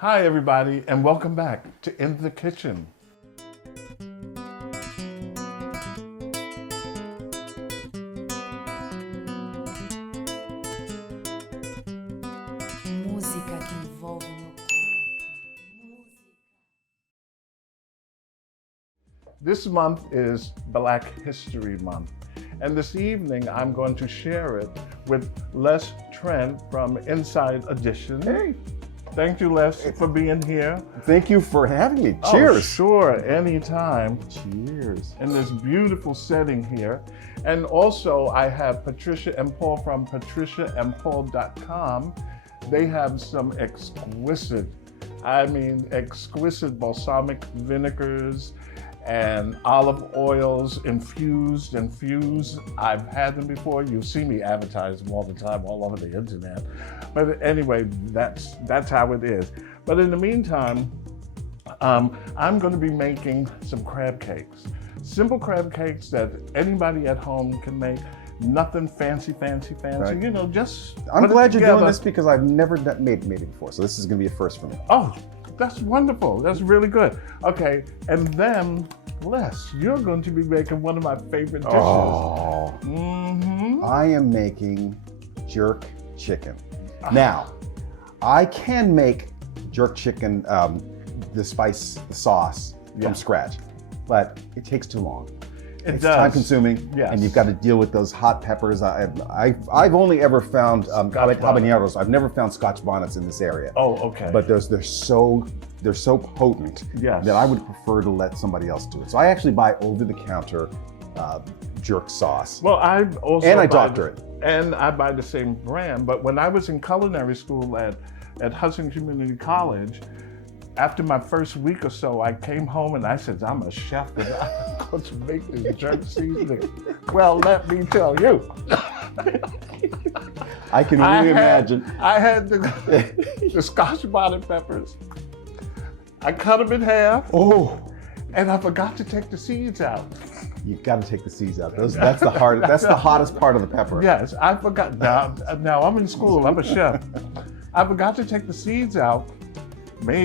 Hi, everybody, and welcome back to In the Kitchen. Música que envolve meu corpo. This month is Black History Month, and this evening I'm going to share it with Les Trent from Inside Edition. Hey. Thank you, Les, for being here. Thank you for having me. Oh, Cheers. sure, anytime. Cheers. In this beautiful setting here. And also I have Patricia and Paul from patriciaandpaul.com. They have some exquisite balsamic vinegars and olive oils infused. I've had them before. You see me advertise them all the time all over the internet. But anyway, that's how it is. But in the meantime, I'm going to be making some crab cakes. Simple crab cakes that anybody at home can make. Nothing fancy. Right. You know, just I'm put it glad you're doing together. this because I've never made it before. So this is going to be a first for me. Oh, that's wonderful. That's really good. Okay, and then Les, you're going to be making one of my favorite dishes. Oh. I am making jerk chicken. Now, I can make jerk chicken, the sauce from scratch, but it takes too long. It's time consuming, Yes. and you've got to deal with those hot peppers. I've only ever found habaneros. I've never found Scotch bonnets in this area. Oh, okay. But they're so potent Yes. that I would prefer to let somebody else do it. So I actually buy over-the-counter jerk sauce. Well, I also And I doctor it. And I buy the same brand. But when I was in culinary school at Hudson Community College, after my first week or so, I came home and I said, I'm a chef and I'm going to make this jerk seasoning. Well, let me tell you. I can really imagine. I had the Scotch bonnet peppers. I cut them in half. Oh, And I forgot to take the seeds out. you've got to take the seeds out. That's the hardest. That's the hottest part of the pepper. Yes, I forgot. Now I'm in school. I'm a chef. I forgot to take the seeds out.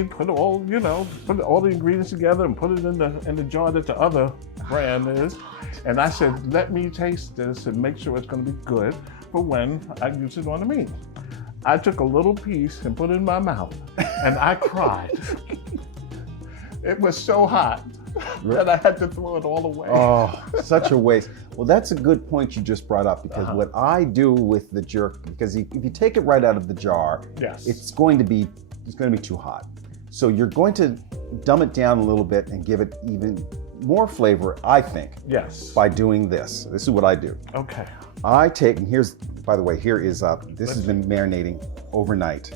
Put all the ingredients together and put it in the jar that the other brand is. And I said, let me taste this and make sure it's going to be good for when I use it on the meat. I took a little piece and put it in my mouth, and I cried. It was so hot that I had to throw it all away. Oh, such a waste. Well, that's a good point you just brought up because what I do with the jerk, because if you take it right out of the jar, Yes. it's going to be too hot. So you're going to dumb it down a little bit and give it even more flavor, I think, Yes. by doing this. This is what I do. Okay. I take, and here's, by the way, this has been marinating overnight.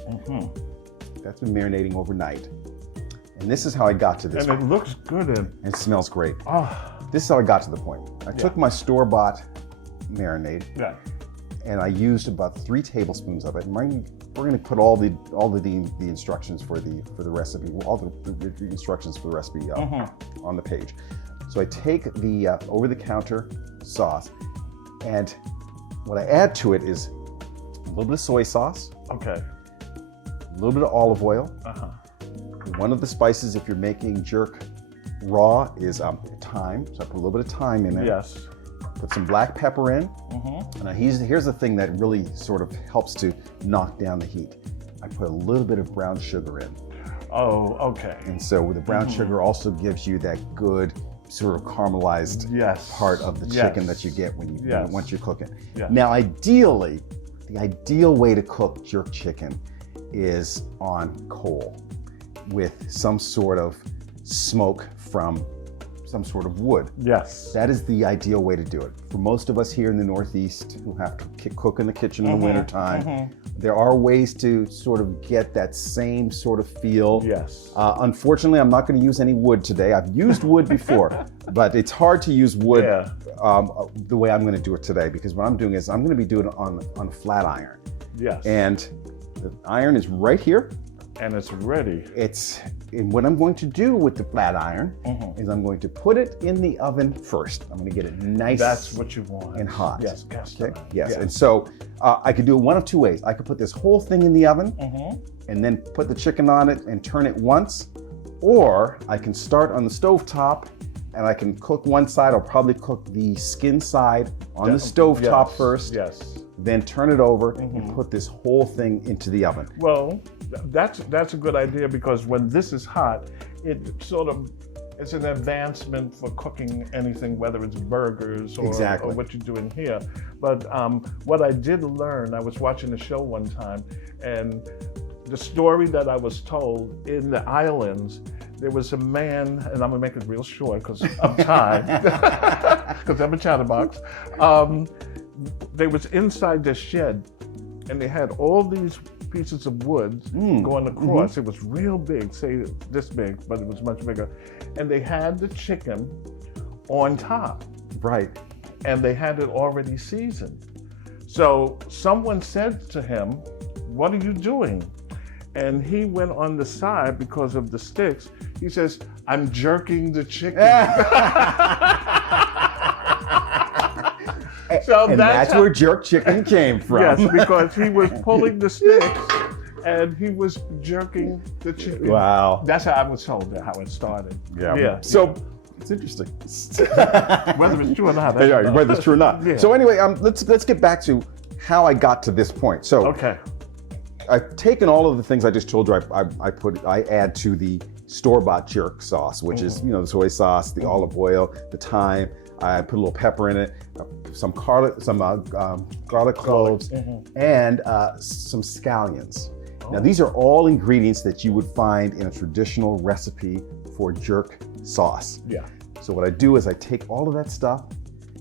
That's been marinating overnight. And this is how I got to this And point. it looks good and It smells great. oh This is how I got to the point. I took my store-bought marinade yeah. and I used about 3 tablespoons of it. And we're going to put all the instructions for the recipe, all the instructions for the recipe on the page. So I take the over-the-counter sauce, and what I add to it is a little bit of soy sauce, Okay. a little bit of olive oil. One of the spices, if you're making jerk raw, is thyme. So I put a little bit of thyme in there. Yes. Put some black pepper in. And here's the thing that really sort of helps to knock down the heat. I put a little bit of brown sugar in. Oh, okay. And so the brown sugar also gives you that good sort of caramelized Yes. part of the Yes. chicken that you get once you cook it. Yes. Now, ideally, the ideal way to cook jerk chicken is on coal with some sort of smoke from some sort of wood. Yes. That is the ideal way to do it. For most of us here in the Northeast who have to cook in the kitchen in the wintertime, there are ways to sort of get that same sort of feel. Yes. Unfortunately, I'm not going to use any wood today. I've used wood before, but it's hard to use wood the way I'm going to do it today, because what I'm doing is I'm going to be doing it on a flat iron. Yes. And the iron is right here. And it's ready. And what I'm going to do with the flat iron is I'm going to put it in the oven first. I'm going to get it nice. That's what you want. And hot. Yes, cast okay? iron. Yes. And so I could do it one of two ways. I could put this whole thing in the oven and then put the chicken on it and turn it once, or I can start on the stovetop and I can cook one side. I'll probably cook the skin side on the stovetop first. Yes. Then turn it over and put this whole thing into the oven. Well, that's a good idea, because when this is hot, it's an advancement for cooking anything, whether it's burgers or what you're doing here. But what I did learn, I was watching a show one time, and the story that I was told, in the islands, there was a man, and I'm gonna make it real short because of time, because I'm a chatterbox. They was inside the shed, and they had all these pieces of wood going across. It was real big, say this big, but it was much bigger. And they had the chicken on top. Right. And they had it already seasoned. So someone said to him, "What are you doing?" And he went on the side because of the sticks. He says, "I'm jerking the chicken." So and that's where jerk chicken came from. Yes, because he was pulling the sticks and he was jerking the chicken. Wow. That's how I was told how it started. Yeah. So it's interesting. Whether it's true or not. Whether it's true or not. Yeah. So anyway, let's get back to how I got to this point. So I've taken all of the things I just told you. I add to the store-bought jerk sauce, which is the soy sauce, the olive oil, the thyme. I put a little pepper in it, some garlic cloves, and some scallions. Now these are all ingredients that you would find in a traditional recipe for jerk sauce. Yeah. So what I do is I take all of that stuff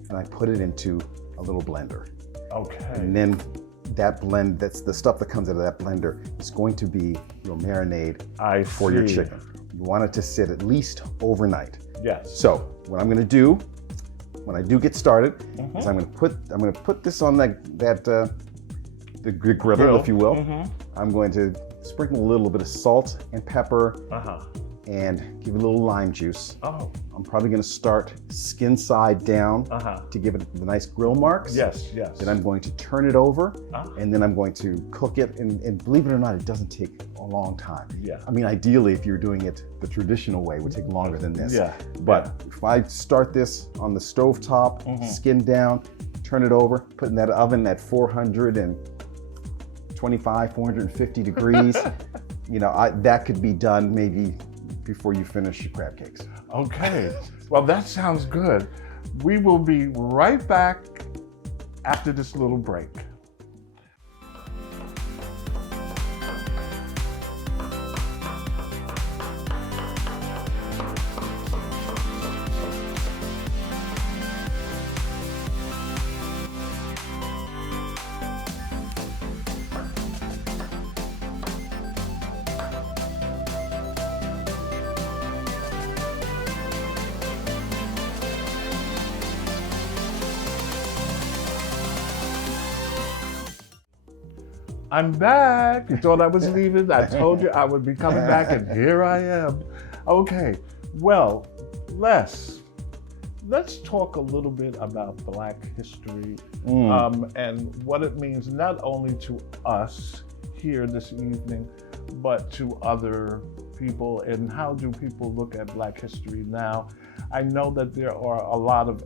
and I put it into a little blender. Okay. And then that's the stuff that comes out of that blender is going to be your marinade for your chicken. You want it to sit at least overnight. Yes. So what I'm going to do when I do get started is I'm going to put this on the griddle, if you will. I'm going to sprinkle a little bit of salt and pepper and give it a little lime juice. I'm probably going to start skin side down to give it the nice grill marks. Yes. Then I'm going to turn it over and then I'm going to cook it. And believe it or not, it doesn't take a long time. Yeah. I mean, ideally, if you're doing it the traditional way, it would take longer than this. Yeah. But if I start this on the stovetop, skin down, turn it over, put in that oven at 425, 450 degrees, that could be done maybe before you finish your crab cakes. Okay. Well, that sounds good. We will be right back after this little break. I'm back. You thought I was leaving. I told you I would be coming back, and here I am. Okay, well, let's talk a little bit about Black history and what it means not only to us here this evening, but to other people, and how do people look at Black history now. I know that there are a lot of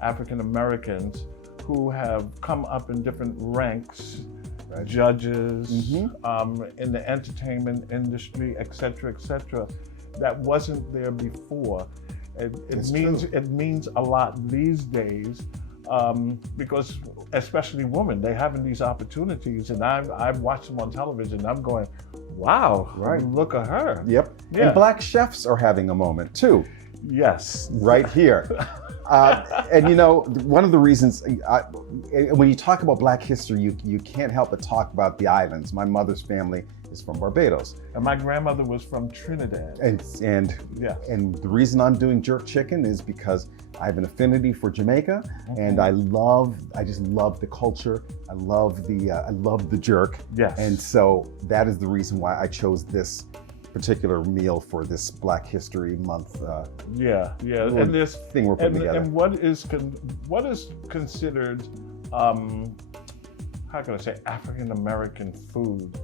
African Americans who have come up in different ranks, judges, in the entertainment industry, et cetera, that wasn't there before. It means a lot these days because especially women, they having these opportunities, and I've watched them on television and I'm going, wow, look at her. Yep. Yeah. And Black chefs are having a moment too. Yes. Right here. And one of the reasons, when you talk about Black history, you can't help but talk about the islands. My mother's family is from Barbados. And my grandmother was from Trinidad. And the reason I'm doing jerk chicken is because I have an affinity for Jamaica, and I just love the culture. I love the jerk. Yes. And so that is the reason why I chose this particular meal for this Black History Month. And this thing we're putting together. And what is considered, how can I say, African American food?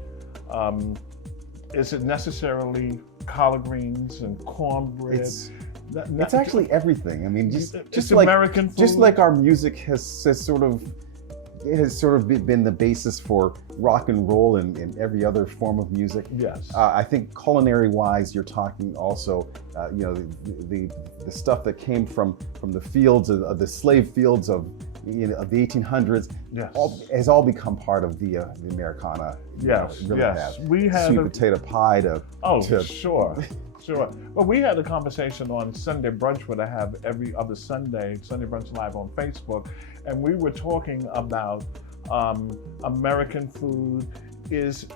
Is it necessarily collard greens and cornbread? It's actually everything. I mean, just like American food. Just like our music has sort of been the basis for rock and roll and every other form of music. Yes. I think culinary-wise, you're talking also, the stuff that came from the fields of the slave fields of the 1800s. Yes. Has all become part of the Americana. Yes. Really yes. has. We had sweet potato pie to. Sure. Sure. Well, we had a conversation on Sunday Brunch, what I have every other Sunday Brunch Live on Facebook, and we were talking about American food. Is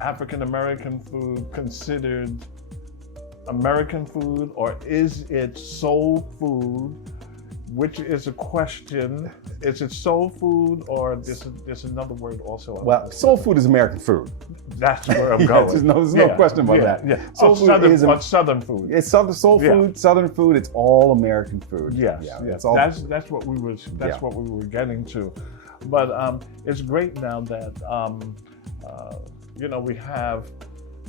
African American food considered American food, or is it soul food? Which is a question. Is it soul food, or there's another word also? Well, soul food is American food. That's where I'm going. There's no question about that. Yeah. Soul food is Southern food. It's soul food, Southern food. It's all American food. Yes. It's all. That's what we were getting to. But it's great now that we have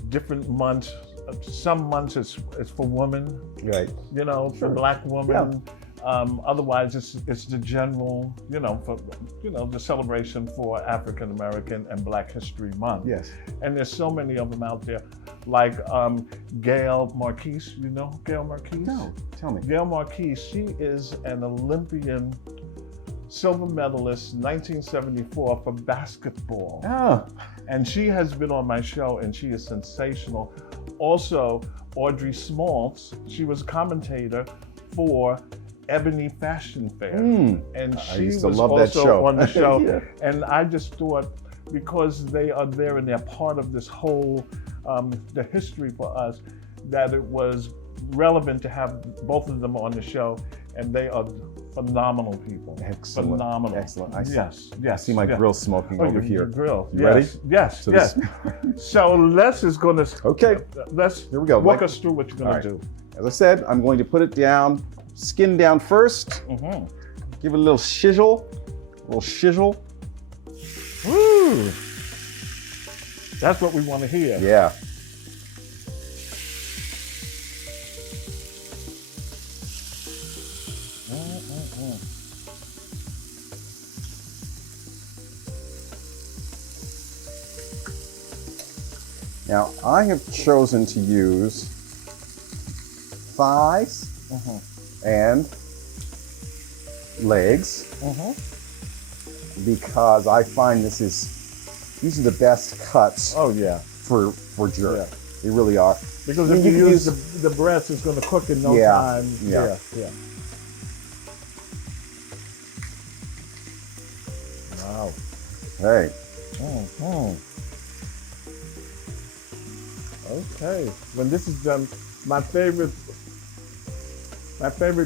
different months. Some months it's for women. Right. For Black women. Yeah. Otherwise, it's the general, the celebration for African American and Black History Month. Yes. And there's so many of them out there, like Gail Marquise. You know Gail Marquise? No, tell me. Gail Marquise. She is an Olympian silver medalist, 1974 for basketball. Oh. And she has been on my show, and she is sensational. Also, Audrey Smaltz. She was commentator for Ebony Fashion Fair, and she was also on the show. Yeah. And I just thought, because they are there and they're part of this whole the history for us, that it was relevant to have both of them on the show, and they are phenomenal people. Excellent. Phenomenal. Excellent. Yes. I see my grill smoking over here. Your grill. You ready? Yes. So yes. So Les is going to. Okay. Here we go. Walk us through what you're going to do. As I said, I'm going to put it down, skin down first. Give it a little shizzle. Woo! That's what we want to hear. Yeah. Now, I have chosen to use thighs and legs because I find these are the best cuts. Oh yeah, for jerk. Yeah. They really are. Because if you use the breast, it's going to cook in no time. Yeah. Wow. Hey. Okay. When this is done, my favorite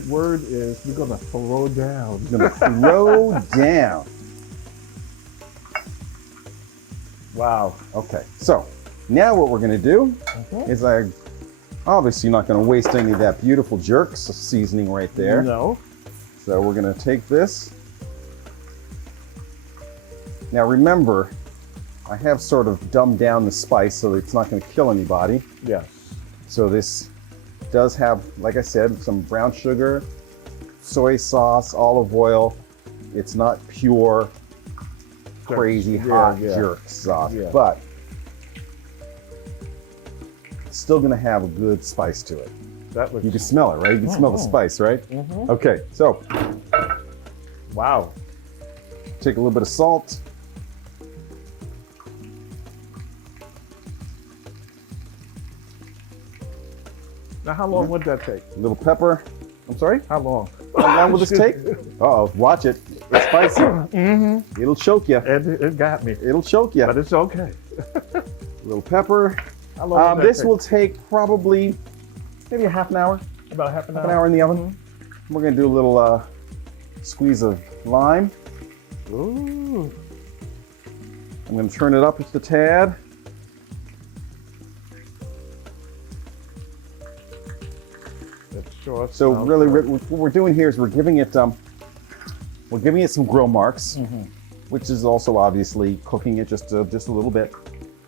word is we're gonna throw down. We're gonna throw down. Wow. Okay. So now what we're gonna do is I'm obviously not gonna waste any of that beautiful jerk seasoning right there. No. So we're gonna take this. Now remember, I have sort of dumbed down the spice so that it's not going to kill anybody. Yes. So this does have, like I said, some brown sugar, soy sauce, olive oil. It's not pure, crazy hot jerk sauce, but it's still going to have a good spice to it. You can smell it, right? You can smell the spice, right? Okay, so. Wow. Take a little bit of salt. Now, how long would that take? A little pepper. I'm sorry? How long? How long will this take? Uh-oh, watch it. It's spicy. It'll choke you. It got me. It'll choke you. But it's okay. A little pepper. How long does that This take? will take probably maybe a half an hour. About half an Half an hour in the oven. We're gonna do a little squeeze of lime. Ooh. I'm gonna turn it up just a tad. It sure So smells really, good. what we're doing here is we're giving it some grill marks, which is also obviously cooking it just a little bit.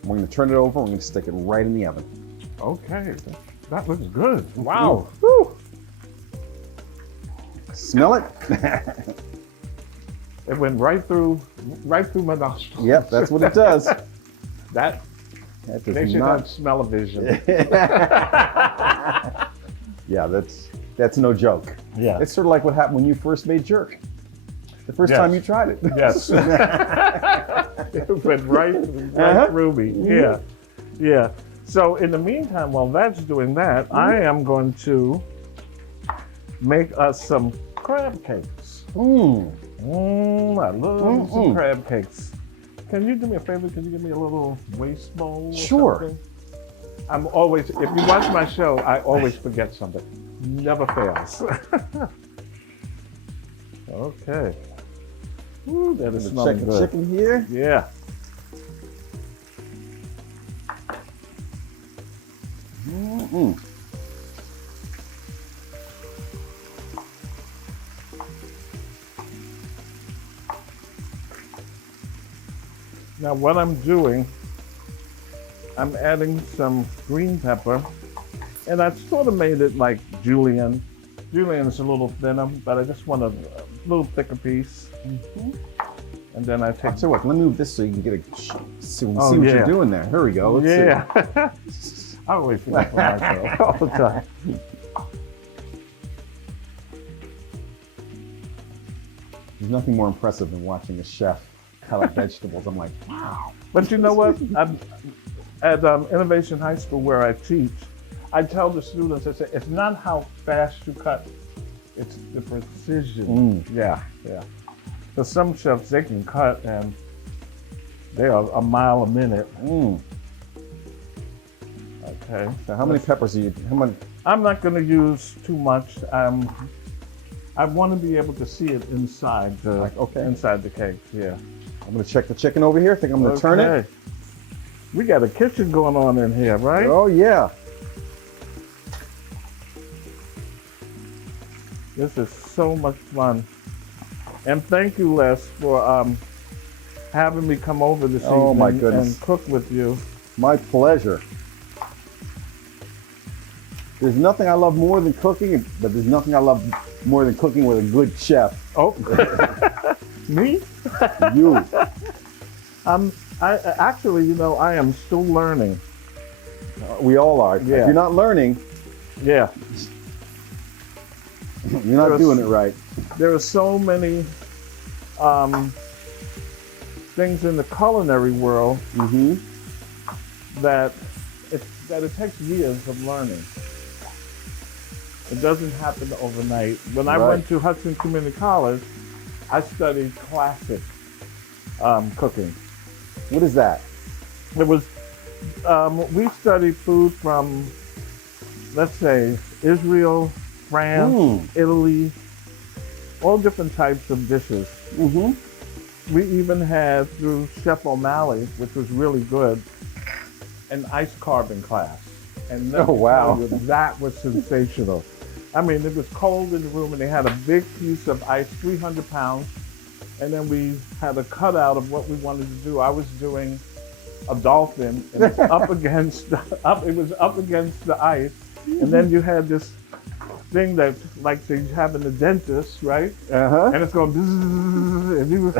We're gonna turn it over. We're gonna stick it right in the oven. Okay, that looks good. Wow. Woo. Smell it? It went right through my nostrils. Yep, that's what it does. That That they does should not. have smell-o-vision. Yeah, that's no joke. Yeah. It's sort of like what happened when you first made jerk. The first Yes. time you tried it. Yes. It went right Uh-huh. through me. Yeah. Yeah. So in the meantime, while that's doing that, I am going to make us some crab cakes. I love some crab cakes. Can you do me a favor? Can you give me a little waste bowl? Or Sure. something? I'm always, if you watch my show, I always forget something. Never fails. Okay. Ooh, that is smelling Check the good. chicken here. Yeah. Now what I'm doing, I'm adding some green pepper, and I sort of made it like julienne. Julienne is a little thinner, but I just want a little thicker piece. And then I take. So what? Let me move this so you can get a see what Oh, yeah. you're doing there. Here we go. Let's Yeah. I always forget for myself all the time. There's nothing more impressive than watching a chef cut up vegetables. I'm like, wow. But you know what? At Innovation High School where I teach, I tell the students, I say, it's not how fast you cut, it's the precision. Yeah, yeah. Because some chefs, they can cut and they are a mile a minute. Okay. So how many peppers are you? How many? I'm not going to use too much. I want to be able to see it inside the inside the cake. Yeah. I'm gonna check the chicken over here. I think I'm gonna turn it. Okay. We got a kitchen going on in here, right? Oh yeah. This is so much fun. And thank you, Les, for having me come over this Oh, evening my goodness. and cook with you. My pleasure. There's nothing I love more than cooking, but there's nothing I love more than cooking with a good chef. Oh, me? You. I actually, you know, I am still learning. We all are. Yeah. If you're not learning, Yeah. you're not doing it right. There are so many things in the culinary world that it takes years of learning. It doesn't happen overnight. When I went to Hudson Community College, I studied classic cooking. What is that? It was we studied food from, let's say, Israel, France, Italy, all different types of dishes. We even had, through Chef O'Malley, which was really good, an ice carving class. And let me tell you, that was sensational. I mean, it was cold in the room and they had a big piece of ice, 300 pounds. And then we had a cutout of what we wanted to do. I was doing a dolphin and it was up against the ice. And then you had this thing that, like they have in the dentist, right? And it's going bzzz, and you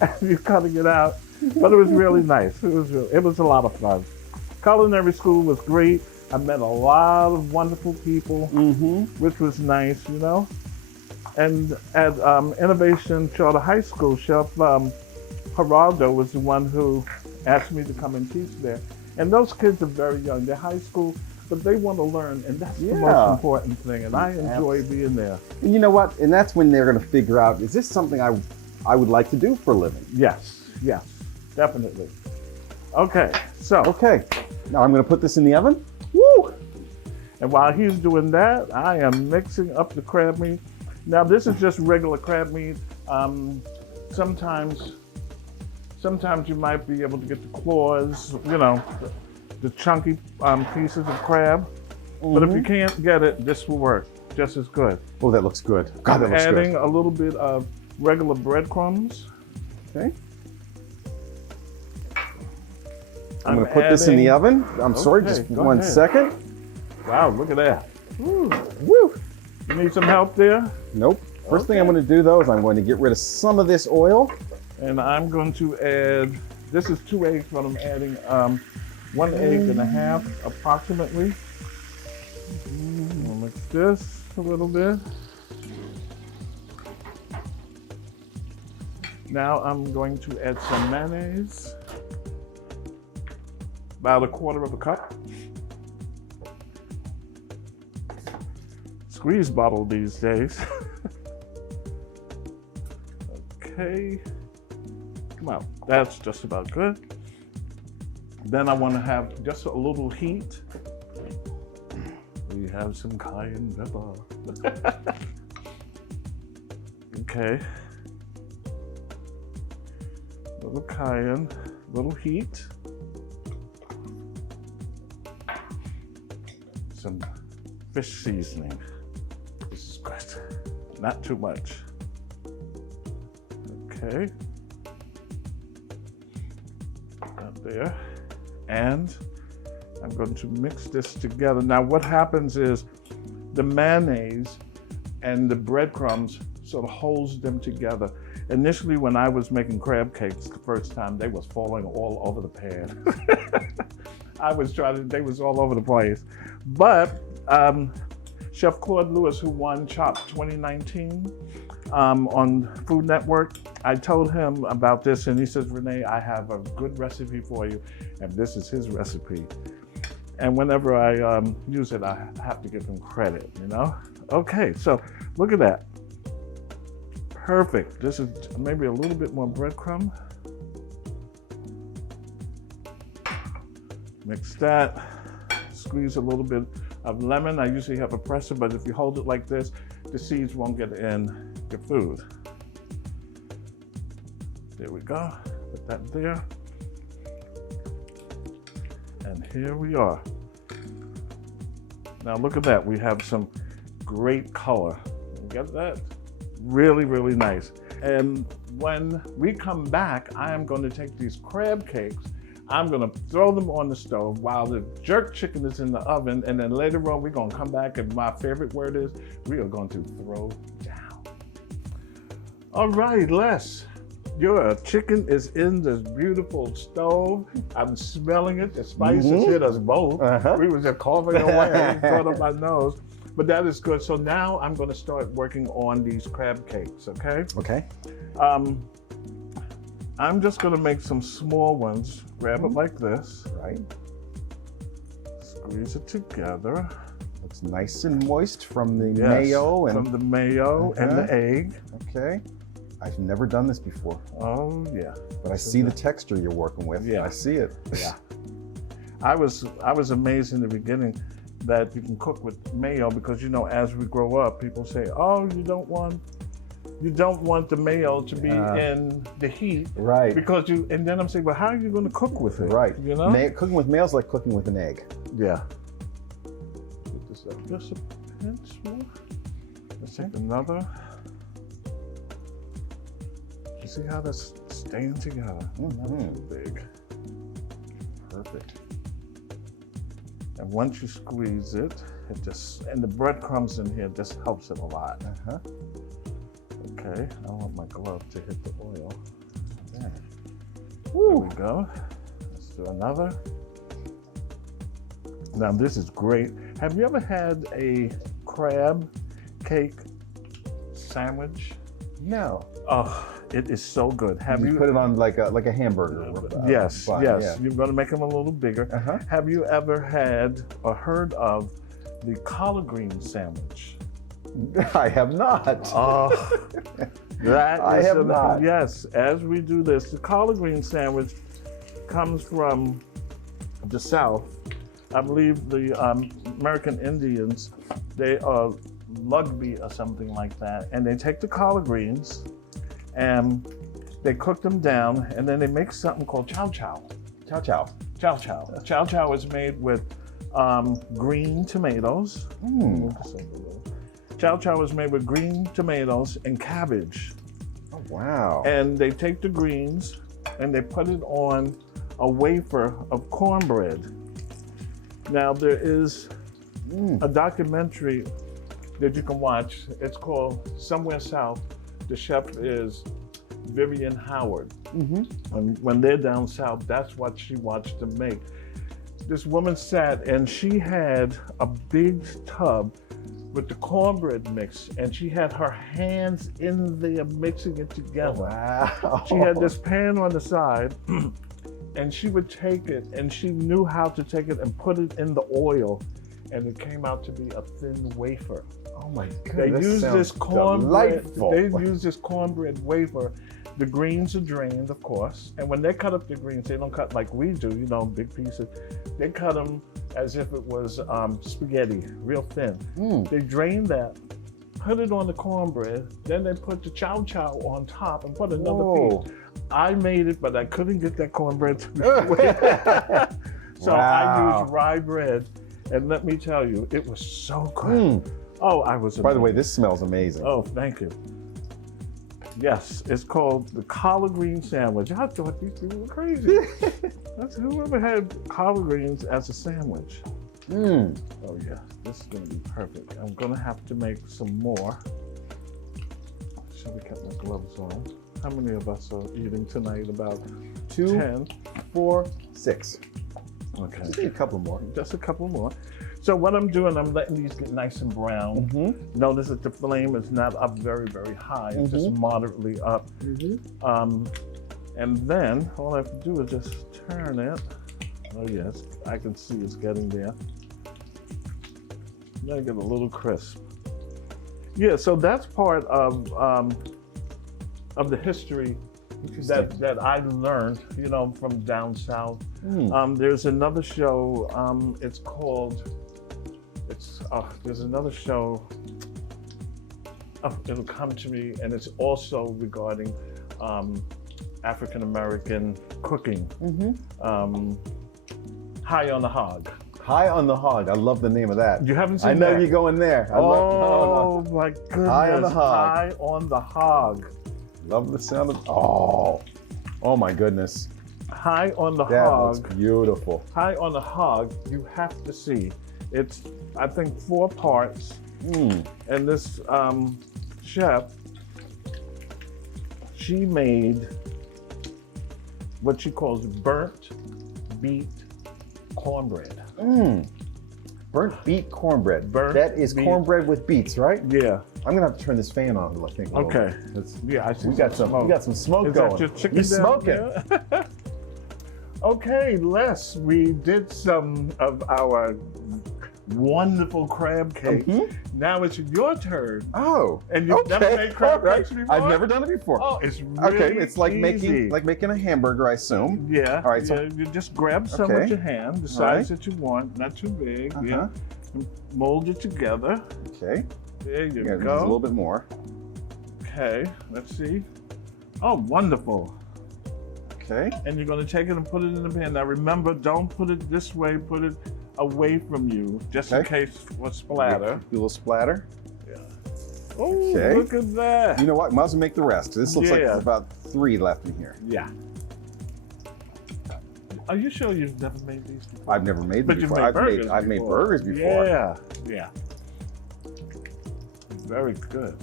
and you're cutting it out. But it was really nice. It was a lot of fun. Culinary school was great. I met a lot of wonderful people, which was nice, you know. And at Innovation Charter High School, Chef Geraldo was the one who asked me to come and teach there. And those kids are very young. They're high school, but they want to learn, and that's the most important thing. And I enjoy being there. And you know what? And that's when they're going to figure out, is this something I would like to do for a living? Yes, yes, definitely. Okay, so. Okay, now I'm gonna put this in the oven. Woo! And while he's doing that, I am mixing up the crab meat. Now this is just regular crab meat. Sometimes you might be able to get the claws, you know, the chunky pieces of crab. But if you can't get it, this will work just as good. Oh, that looks good. God, that looks Adding good. a little bit of regular breadcrumbs. Okay. I'm gonna put this in the oven. I'm sorry, just go 1 ahead. second. Wow, look at that. Woo. You need some help there? Nope. First thing I'm gonna do though is I'm going to get rid of some of this oil. And I'm going to add, this is 2 eggs, but I'm adding 1 egg and a half approximately. I'll mix this a little bit. Now I'm going to add some mayonnaise. About 1/4 cup. Squeeze bottle these days. Okay. Come on, that's just about good. Then I want to have just a little heat. We have some cayenne pepper. Okay. Little cayenne, little heat. Some fish seasoning. This is good. Not too much. Okay. Up there. And I'm going to mix this together. Now what happens is the mayonnaise and the breadcrumbs sort of holds them together. Initially when I was making crab cakes the first time, they was falling all over the pan. They was all over the place. But Chef Claude Lewis, who won Chopped 2019 on Food Network, I told him about this and he says, Renee, I have a good recipe for you. And this is his recipe. And whenever I use it, I have to give him credit, you know? Okay, so look at that. Perfect. This is maybe a little bit more breadcrumb. Mix that. Squeeze a little bit of lemon. I usually have a presser, but if you hold it like this, the seeds won't get in your food. There we go. Put that there. And here we are. Now look at that. We have some great color. You get that? Really, really nice. And when we come back, I am going to take these crab cakes. I'm gonna throw them on the stove while the jerk chicken is in the oven, and then later on we're gonna come back, and my favorite word is, we are going to throw down. All right, Les, your chicken is in this beautiful stove. I'm smelling it, the spices hit us both. We were just coughing away, front of my nose. But that is good. So now I'm gonna start working on these crab cakes, okay? Okay. I'm just gonna make some small ones. Grab it like this. Right. Squeeze it together. Looks nice and moist from the Yes, mayo and from the mayo and the egg. Okay. I've never done this before, Oh yeah. but I see the texture you're working with. Yeah. I see it. Yeah. I was amazed in the beginning that you can cook with mayo because, you know, as we grow up, people say, oh, you don't want the mayo to be in the heat. Right. Because and then I'm saying, well, how are you going to cook with it? Right. You know? Cooking with mayo is like cooking with an egg. Yeah. Put this up just a pinch more. Let's take another. You see how that's staying together? Not too big. Perfect. And once you squeeze it, and the breadcrumbs in here just helps it a lot. Okay, I want my glove to hit the oil. There we go. Let's do another. Now this is great. Have you ever had a crab cake sandwich? No. Oh, it is so good. Have You put it on like a hamburger. Yes, bun, yes. yeah. You're going to make them a little bigger. Have you ever had or heard of the collard green sandwich? I have not. That I is have not. Yes, as we do this, the collard green sandwich comes from the South. I believe the American Indians, they are Lugby or something like that, and they take the collard greens and they cook them down, and then they make something called chow chow. Chow chow. Chow chow. Chow chow is made with green tomatoes. Chow chow is made with green tomatoes and cabbage. Oh, wow. And they take the greens and they put it on a wafer of cornbread. Now there is a documentary that you can watch. It's called Somewhere South. The chef is Vivian Howard. When they're down south, that's what she watched them make. This woman sat and she had a big tub with the cornbread mix, and she had her hands in there mixing it together. Wow. She had this pan on the side, and she would take it, and she knew how to take it and put it in the oil, and it came out to be a thin wafer. Oh my They goodness. use this cornbread. Delightful. They use this cornbread wafer. The greens are drained, of course, and when they cut up the greens, they don't cut like we do, you know, big pieces. They cut them as if it was spaghetti, real thin. They drain that, put it on the cornbread, then they put the chow chow on top and put another piece. I made it, but I couldn't get that cornbread to be so I used rye bread, and let me tell you, it was so good. Oh, I was amazed. By the way, this smells amazing. Oh, thank you. Yes, it's called the collard green sandwich. I thought these people were crazy. That's whoever had collard greens as a sandwich. Oh yeah, this is gonna be perfect. I'm gonna have to make some more. Should have kept my gloves on. How many of us are eating tonight? About 2, 10. 4, 6. Okay. Just need a couple more. Just a couple more. So what I'm doing, I'm letting these get nice and brown. Notice that the flame is not up very, very high. It's just moderately up. And then all I have to do is just turn it. Oh yes, I can see it's getting there. Now get a little crisp. Yeah, so that's part of the history that I learned, you know, from down south. There's another show. It's called. There's another show. It'll come to me, and it's also regarding African American cooking. High on the Hog. High on the Hog. I love the name of that. You haven't seen I know that? you're going there. Oh my goodness. High on the Hog. High on the Hog. Love the sound of. Oh my goodness. High on the That Hog. looks beautiful. High on the Hog, you have to see. It's, I think, 4 parts. And this chef, she made what she calls burnt beet cornbread. Burnt beet cornbread. Burnt that is beet. Cornbread with beets, right? Yeah. I'm gonna have to turn this fan on. I think. Okay. Yeah, I see. We got some smoke Is going. that your chicken You're down smoking. there? Okay, Les, we did some of our wonderful crab cake. Now it's your turn. Oh, And you've never made crab cakes before? I've never done it before. Oh, it's really Okay, it's like easy. making a hamburger, I assume. Yeah. All right, so- yeah, you just grab some Okay. with your hand, the All right. size that you want, not too big. Uh-huh. Yeah. Mold it together. Okay. There you Yeah, go. just a little bit more. Okay, let's see. Oh, wonderful. Okay. And you're going to take it and put it in the pan. Now remember, don't put it this way, put it away from you, just in Okay. case for splatter. Do a little splatter. Oh, Okay. look at that. You know what? Might as well make the rest. This looks like Yeah. there's about 3 left in here. Yeah. Are you sure you've never made these before? I've never made them But you've before. made burgers I've made before. burgers before. Yeah, yeah. Very good.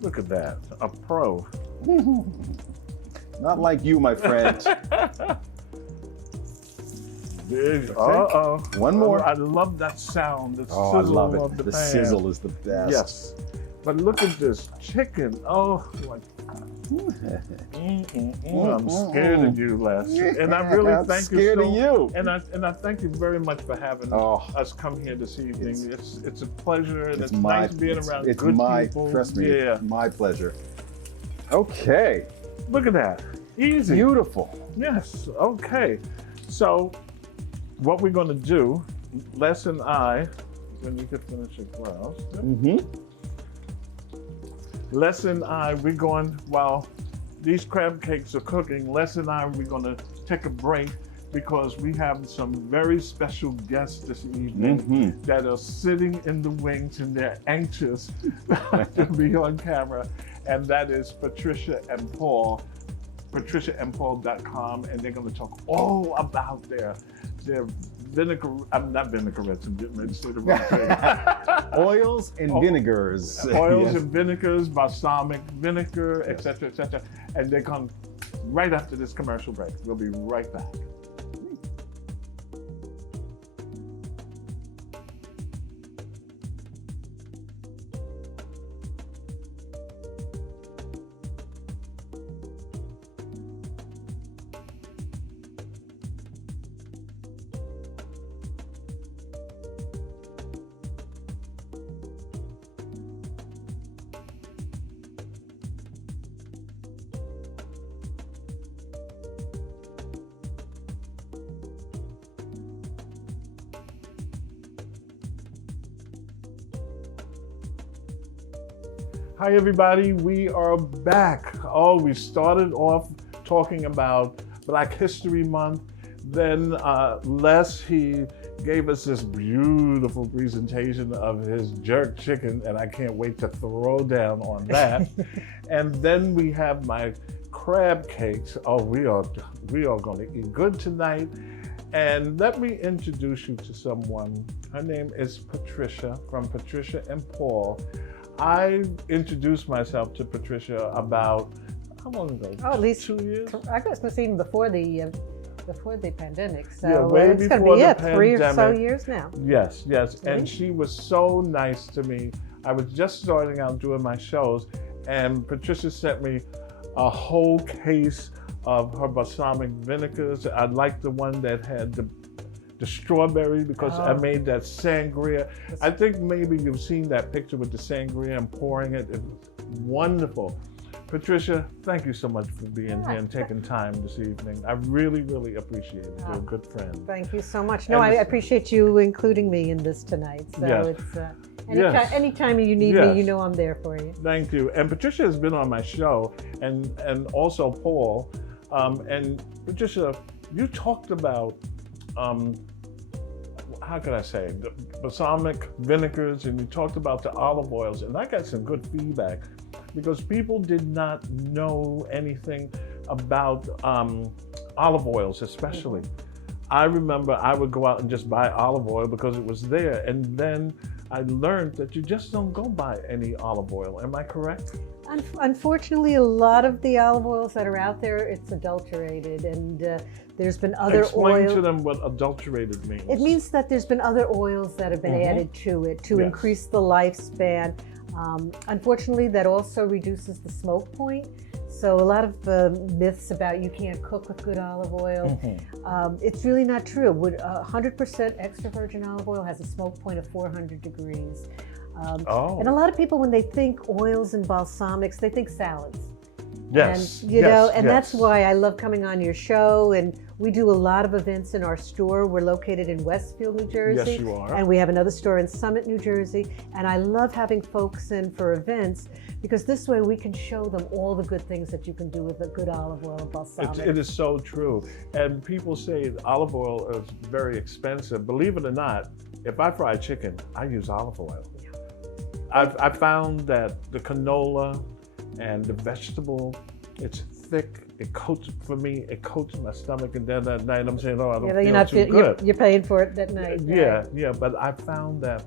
Look at that, a pro. Not like you, my friend. Uh-oh. One more. I love that sound, the Oh, I sizzle love of it. the The pan. sizzle is the best. Yes. But look at this chicken. Oh, my. I'm scared of you, Les. And I really I'm thank scared you of so. you. And I thank you very much for having Oh. us come here this evening. It's a pleasure, and it's my- nice being around good my, people. Trust me, Yeah. it's my pleasure. Okay. Look at that. Easy. Beautiful. Yes. Okay. So, what we're going to do, Les and I, when you could finish your glass. Les and I, we're going, while these crab cakes are cooking, Les and I, we're going to take a break because we have some very special guests this evening that are sitting in the wings and they're anxious to be on camera. And that is Patricia and Paul, patriciaandpaul.com, and they're going to talk all about their vinegar, I'm not vinaigrettes, I'm getting ready to say the wrong thing. Oils and vinegars. Oils Yes. and vinegars, balsamic vinegar, etc., etc. And they come right after this commercial break. We'll be right back. Hi everybody, we are back. Oh, we started off talking about Black History Month. Then Les, he gave us this beautiful presentation of his jerk chicken, and I can't wait to throw down on that. And then we have my crab cakes. Oh, we are going to eat good tonight. And let me introduce you to someone. Her name is Patricia from Patricia and Paul. I introduced myself to Patricia about, how long ago? Oh, at least 2 years? I guess it was even before the pandemic. So Yeah, way it's going to before be the 3 or so pandemic. years now. Yes, yes. And she was so nice to me. I was just starting out doing my shows, and Patricia sent me a whole case of her balsamic vinegars. I liked the one that had the strawberry because I made that sangria. I think maybe you've seen that picture with the sangria and pouring it. It was wonderful. Patricia, thank you so much for being here and taking time this evening. I really, really appreciate it. You're a good friend. Thank you so much. No, And I appreciate you including me in this tonight. So Yes. it's anytime you need Yes. me, you know I'm there for you. Thank you. And Patricia has been on my show, and also Paul. And Patricia, you talked about how can I say, the balsamic vinegars, and you talked about the olive oils, and I got some good feedback because people did not know anything about olive oils, especially. I remember I would go out and just buy olive oil because it was there, and then I learned that you just don't go buy any olive oil. Am I correct? Unfortunately, a lot of the olive oils that are out there, it's adulterated, and there's been other Explain oils. to them what adulterated means. It means that there's been other oils that have been added to it to increase the lifespan. Unfortunately, that also reduces the smoke point. So a lot of myths about you can't cook with good olive oil. It's really not true. 100% extra virgin olive oil has a smoke point of 400 degrees. And a lot of people, when they think oils and balsamics, they think salads. Yes. And, that's why I love coming on your show. And we do a lot of events in our store. We're located in Westfield, New Jersey. Yes, you are. And we have another store in Summit, New Jersey. And I love having folks in for events because this way we can show them all the good things that you can do with a good olive oil and balsamic. It is so true. And people say olive oil is very expensive. Believe it or not, if I fry chicken, I use olive oil. I found that the canola and the vegetable, it's thick. It coats, for me, it coats my stomach, and then at night I'm saying, oh, I don't feel too good. You're paying for it that night. Yeah, yeah, but I found that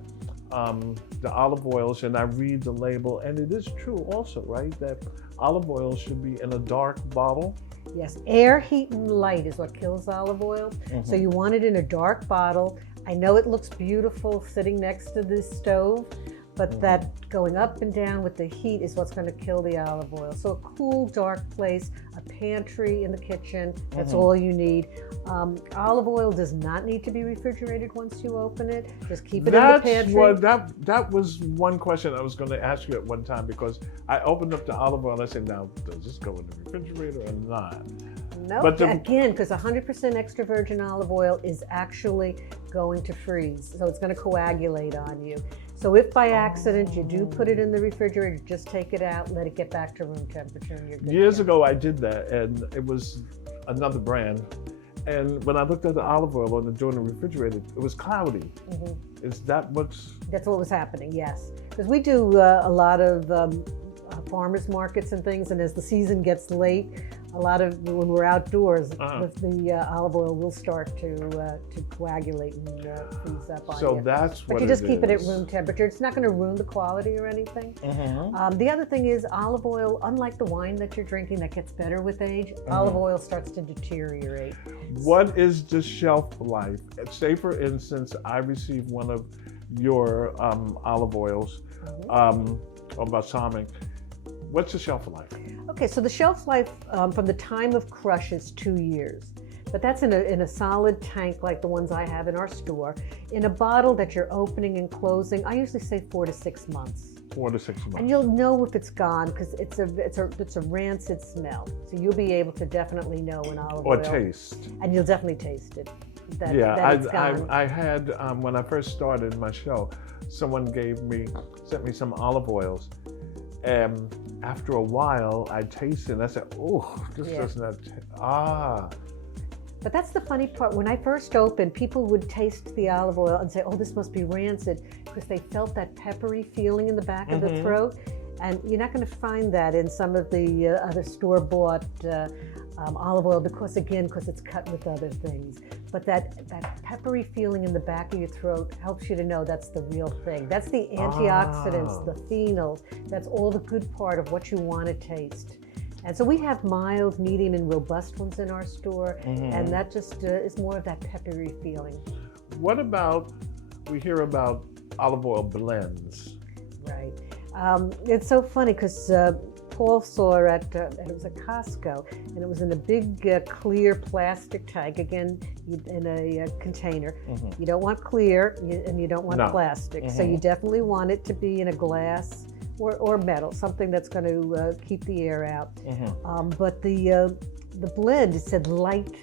the olive oils, and I read the label, and it is true also, right, that olive oil should be in a dark bottle. Yes, air, heat, and light is what kills olive oil. So you want it in a dark bottle. I know it looks beautiful sitting next to the stove, but that going up and down with the heat is what's going to kill the olive oil. So a cool, dark place, a pantry in the kitchen, that's all you need. Olive oil does not need to be refrigerated once you open it. Just keep it in the pantry. That was one question I was going to ask you at one time, because I opened up the olive oil and I said, now, does this go in the refrigerator or not? No, again, because 100% extra virgin olive oil is actually going to freeze. So it's going to coagulate on you. So if by accident you do put it in the refrigerator, just take it out, let it get back to room temperature, and you're good. Years ago, I did that, and it was another brand. And when I looked at the olive oil on the door in the refrigerator, it was cloudy. Is that what's... That's what was happening, yes. Because we do a lot of farmers markets and things, and as the season gets late, a lot of, when we're outdoors, the olive oil will start to coagulate and freeze up on you. So that's what But you just keep it at room temperature. It's not going to ruin the quality or anything. The other thing is olive oil, unlike the wine that you're drinking that gets better with age, olive oil starts to deteriorate. What is the shelf life? Say, for instance, I received one of your olive oils, or balsamic. What's the shelf life? Okay, so the shelf life from the time of crush is 2 years. But that's in a solid tank like the ones I have in our store. In a bottle that you're opening and closing, I usually say 4 to 6 months. 4 to 6 months. And you'll know if it's gone because it's a rancid smell. So you'll be able to definitely know when olive oil. Or taste. And you'll definitely taste it. That it's gone. I had, when I first started my show, someone sent me some olive oils. And after a while, I tasted it and I said, oh, this does not, But that's the funny part. When I first opened, people would taste the olive oil and say, oh, this must be rancid, because they felt that peppery feeling in the back of the throat. And you're not going to find that in some of the other store-bought olive oil because it's cut with other things. But that peppery feeling in the back of your throat helps you to know that's the real thing. That's the antioxidants, the phenols. That's all the good part of what you want to taste. And so we have mild, medium, and robust ones in our store, and that just is more of that peppery feeling. What about, we hear about olive oil blends? Right. It's so funny because Paul saw it was at Costco, and it was in a big clear plastic tank, again, in a container. You don't want clear, and you don't want plastic. So you definitely want it to be in a glass or metal, something that's going to keep the air out. But the blend, it said light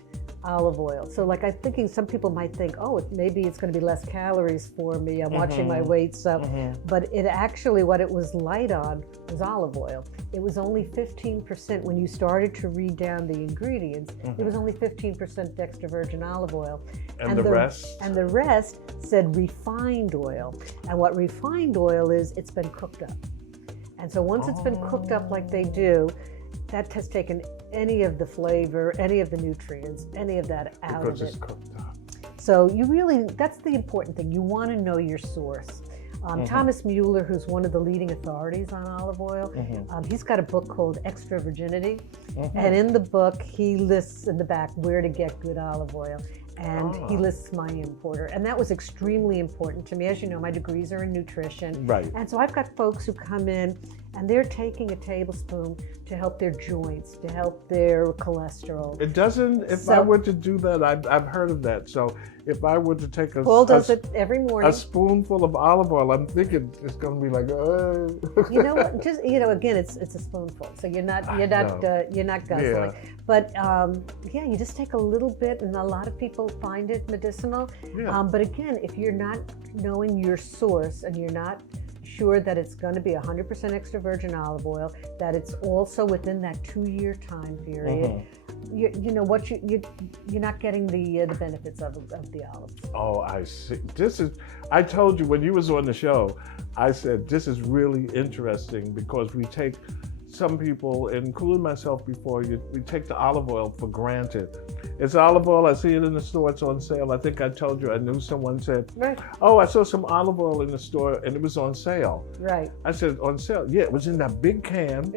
olive oil. So like I'm thinking some people might think, oh, maybe it's going to be less calories for me. I'm watching my weight. So, but it actually, what it was light on was olive oil. It was only 15%. When you started to read down the ingredients, it was only 15% extra virgin olive oil. And the rest? And the rest said refined oil. And what refined oil is, it's been cooked up. And so once it's been cooked up like they do, that has taken any of the flavor, any of the nutrients, any of that out of it. Because it's cooked up. So you really, that's the important thing. You want to know your source. Thomas Mueller, who's one of the leading authorities on olive oil, he's got a book called Extra Virginity. And in the book, he lists in the back where to get good olive oil. And he lists my importer. And that was extremely important to me. As you know, my degrees are in nutrition. Right. And so I've got folks who come in and they're taking a tablespoon to help their joints, to help their cholesterol. It doesn't, if I were to do that, I've heard of that. So if I were to take Paul does it every morning. A spoonful of olive oil, I'm thinking it's going to be like, You know what? Just, again, it's a spoonful, so you're not guzzling. Yeah. But you just take a little bit, and a lot of people find it medicinal. Yeah. But again, if you're not knowing your source and you're not sure that it's going to be 100% extra virgin olive oil, that it's also within that 2-year time period, you're not getting the benefits of the olives. Oh, I see. I told you when you was on the show, I said, this is really interesting because we take some people, including myself before, we take the olive oil for granted. It's olive oil, I see it in the store, it's on sale. I think I told you, I knew someone said, Right. oh, I saw some olive oil in the store and it was on sale. Right. I said, on sale? Yeah, it was in that big can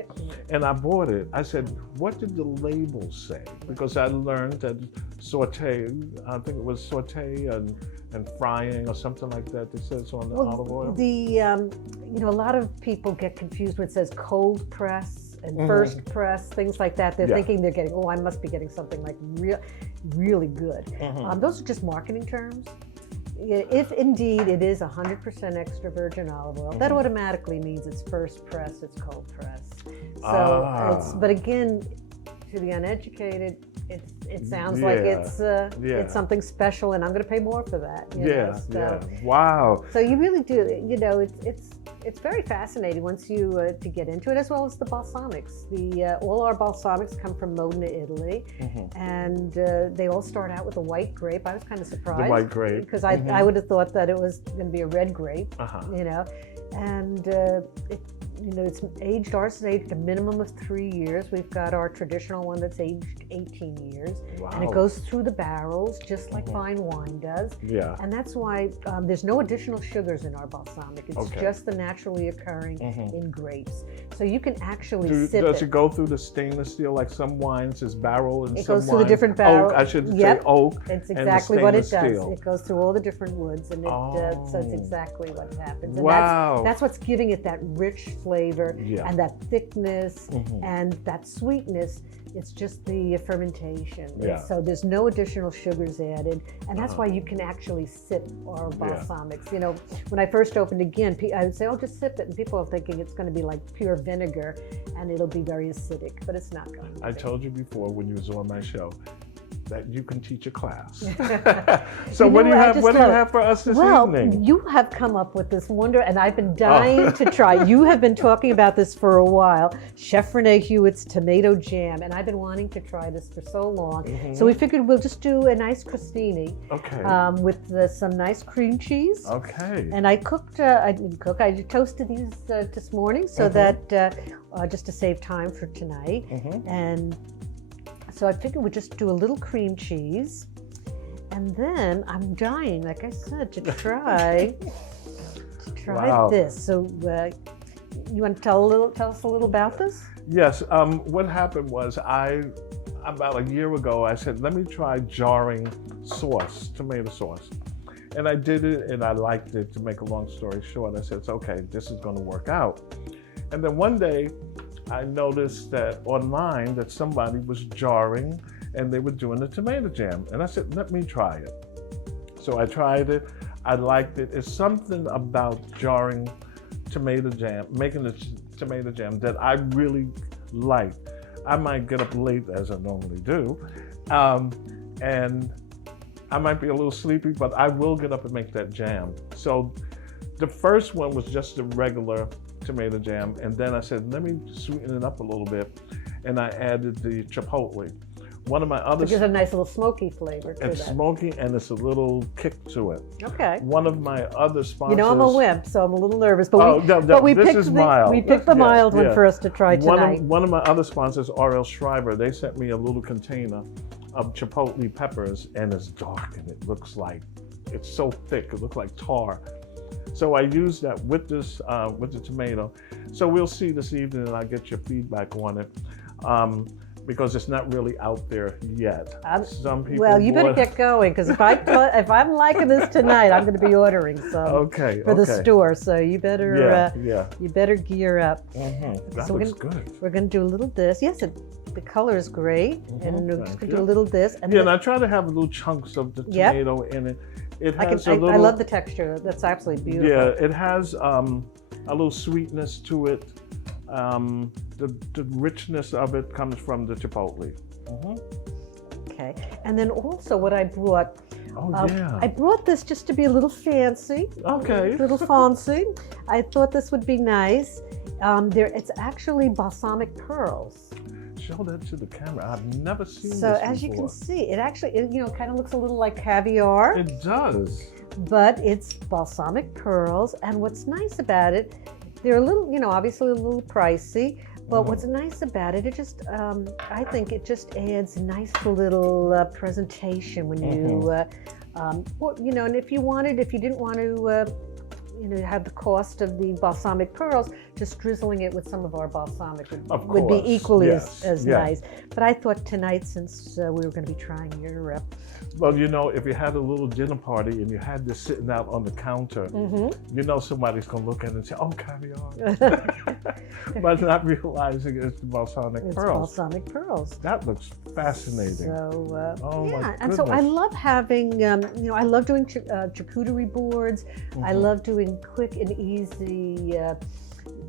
and I bought it. I said, what did the label say? Because I learned that saute, I think it was saute and frying or something like that. It says on the olive oil. A lot of people get confused when it says cold press and first press, things like that. They're thinking they're getting, I must be getting something like really good. Those are just marketing terms. If indeed it is 100% extra virgin olive oil, that automatically means it's first press, it's cold press. So, but again, to the uneducated, it sounds like it's something special, and I'm going to pay more for that. Wow. So you really do. It's very fascinating once you to get into it, as well as the balsamics. All our balsamics come from Modena, Italy, and they all start out with a white grape. I was kind of surprised. The white grape. Because I would have thought that it was going to be a red grape. And it's aged. Ours is aged a minimum of 3 years. We've got our traditional one that's aged 18 years. Wow. And it goes through the barrels just like fine wine does. Yeah. And that's why there's no additional sugars in our balsamic. It's just the naturally occurring in grapes. So you can actually sip it. Does it go through the stainless steel like some wines is barrel and it some goes through the different barrels. Oak, I should say oak. It's exactly what it does. Steel. It goes through all the different woods, and so it's exactly what happens. And wow. that's what's giving it that rich flavor and that thickness and that sweetness. It's just the fermentation. Yeah. So there's no additional sugars added, and that's why you can actually sip our balsamics. When I first opened again, I would say, "Oh, just sip it," and people are thinking it's going to be like pure vinegar, and it'll be very acidic, but it's not going to be. I told you before when you was on my show that you can teach a class. So what do you have for us this evening? Well, you have come up with this wonder, and I've been dying to try. You have been talking about this for a while. Chef Renee Hewitt's tomato jam, and I've been wanting to try this for so long. So we figured we'll just do a nice crostini with some nice cream cheese. Okay. And I cooked, I didn't cook, I toasted these this morning so that, just to save time for tonight. And so I figured we'd just do a little cream cheese, and then I'm dying, like I said, to try this. So you want to tell us a little about this? Yes. What happened was about a year ago, I said, let me try jarring sauce, tomato sauce. And I did it, and I liked it. To make a long story short, I said, okay, this is going to work out. And then one day, I noticed that online that somebody was jarring and they were doing the tomato jam. And I said, let me try it. So I tried it. I liked it. It's something about jarring tomato jam, making the tomato jam that I really like. I might get up late as I normally do. And I might be a little sleepy, but I will get up and make that jam. So the first one was just the regular tomato jam, and then I said, let me sweeten it up a little bit, and I added the chipotle. One of my other... It gives a nice little smoky flavor to that. It's smoky, and it's a little kick to it. Okay. One of my other sponsors... I'm a wimp, so I'm a little nervous, but this is mild. We picked the mild one for us to try tonight. One of my other sponsors, R.L. Schreiber, they sent me a little container of chipotle peppers, and it's dark, and it looks like, it's so thick, it looks like tar. So I used that with this, with the tomato. So we'll see this evening, and I'll get your feedback on it, because it's not really out there yet. Some people. Well, you better get going, because if I'm liking this tonight, I'm going to be ordering some for the store. So you better you better gear up. That so looks good. We're going to do a little this. Yes, the color is great, and we're just going to do a little this. And and I try to have little chunks of the tomato in it. It has I love the texture. That's absolutely beautiful. Yeah, it has a little sweetness to it. The richness of it comes from the chipotle. Okay, and then also what I brought. Yeah. I brought this just to be a little fancy. Okay. A little fancy. I thought this would be nice. It's actually balsamic pearls. Show that to the camera. I've never seen this So before. as you can see, it actually, kind of looks a little like caviar. It does. But it's balsamic pearls, and what's nice about it, they're a little, obviously a little pricey, But what's nice about it, I think it just adds a nice little presentation when you, and if you didn't want to, have the cost of the balsamic pearls, just drizzling it with some of our balsamic would be equally as nice. But I thought tonight, since we were going to be trying your well, if you had a little dinner party and you had this sitting out on the counter, somebody's going to look at it and say, oh, caviar. But not realizing it's the balsamic pearls. Balsamic pearls. That looks fascinating. So, and so I love having, I love doing charcuterie boards. I love doing quick and easy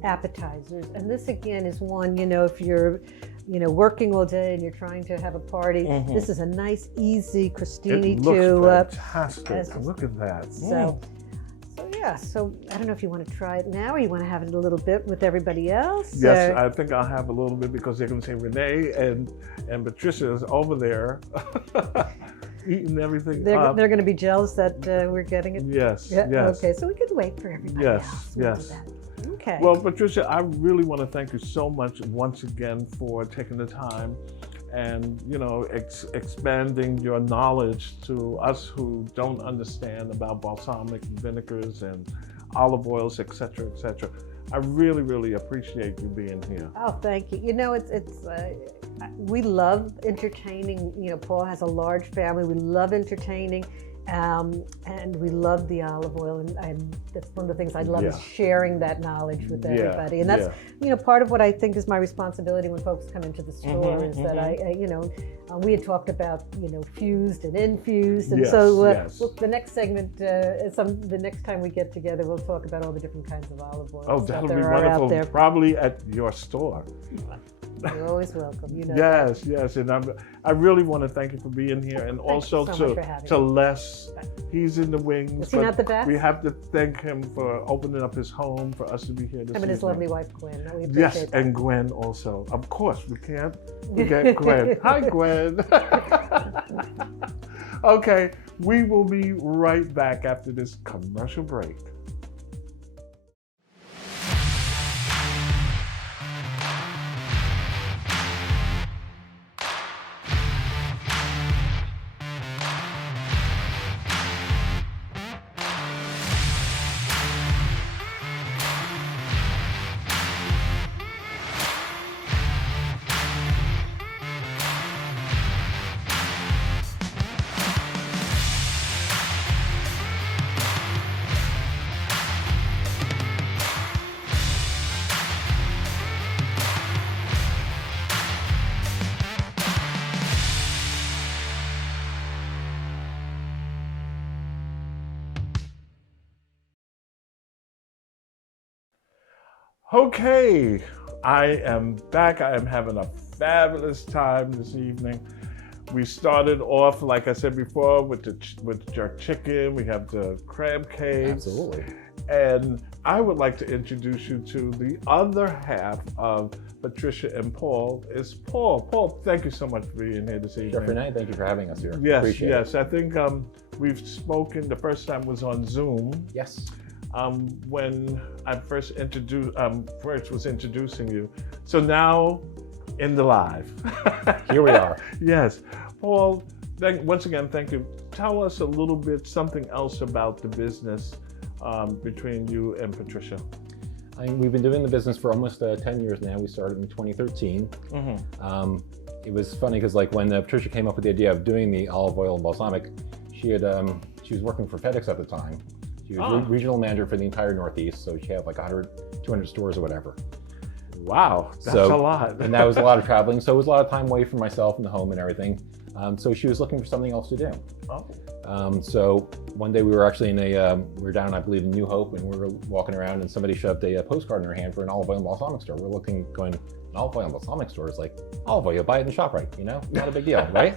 appetizers. And this, again, is one, if you're working all day and you're trying to have a party, this is a nice, easy crostini it looks fantastic. Look at that. So I don't know if you want to try it now or you want to have it a little bit with everybody else. Yes, I think I'll have a little bit because they're going to say Renee and Patricia is over there eating everything up. They're going to be jealous that we're getting it. Yes, yes. Yes. Okay, so we could wait for everybody else. Yes. Okay. Well, Patricia, I really want to thank you so much once again for taking the time and, expanding your knowledge to us who don't understand about balsamic vinegars and olive oils, et cetera, et cetera. I really, really appreciate you being here. Oh, thank you. We love entertaining. Paul has a large family. We love entertaining. And we love the olive oil, and that's one of the things I love is sharing that knowledge with everybody. And that's part of what I think is my responsibility when folks come into the store is that we had talked about fused and infused, and the next segment, the next time we get together, we'll talk about all the different kinds of olive oils. Oh, that'll be wonderful. Probably at your store. You're always welcome. Yes, and I really want to thank you for being here, and also to Les. He's in the wings. Is he not the best? We have to thank him for opening up his home for us to be here this evening. And his lovely wife Gwen. We appreciate yes, that. and Gwen also. Of course, we can't forget Gwen. Hi, Gwen. Okay, we will be right back after this commercial break. Okay, I am back. I am having a fabulous time this evening. We started off, like I said before, with jerk chicken. We have the crab cakes. Absolutely. And I would like to introduce you to the other half of Patricia and Paul. Is Paul. Paul, thank you so much for being here this evening. Chef Renee, thank you for having us here. Yes, Appreciate yes. it. I think we've spoken. The first time was on Zoom. Yes. When I first was introducing you. So now in the live. Here we are. Yes. Paul, once again, thank you. Tell us a little bit, something else about the business between you and Patricia. We've been doing the business for almost 10 years now. We started in 2013. It was funny because when Patricia came up with the idea of doing the olive oil and balsamic, she was working for FedEx at the time. She was regional manager for the entire Northeast, so she had 100, 200 stores or whatever. Wow, that's a lot. And that was a lot of traveling, so it was a lot of time away from myself and the home and everything. So she was looking for something else to do. So one day we were actually we were down, I believe, in New Hope, and we were walking around, and somebody shoved a postcard in her hand for an olive oil and balsamic store. We're looking, going, an olive oil and balsamic store is like olive oil, you buy it in the ShopRite, not a big deal, right?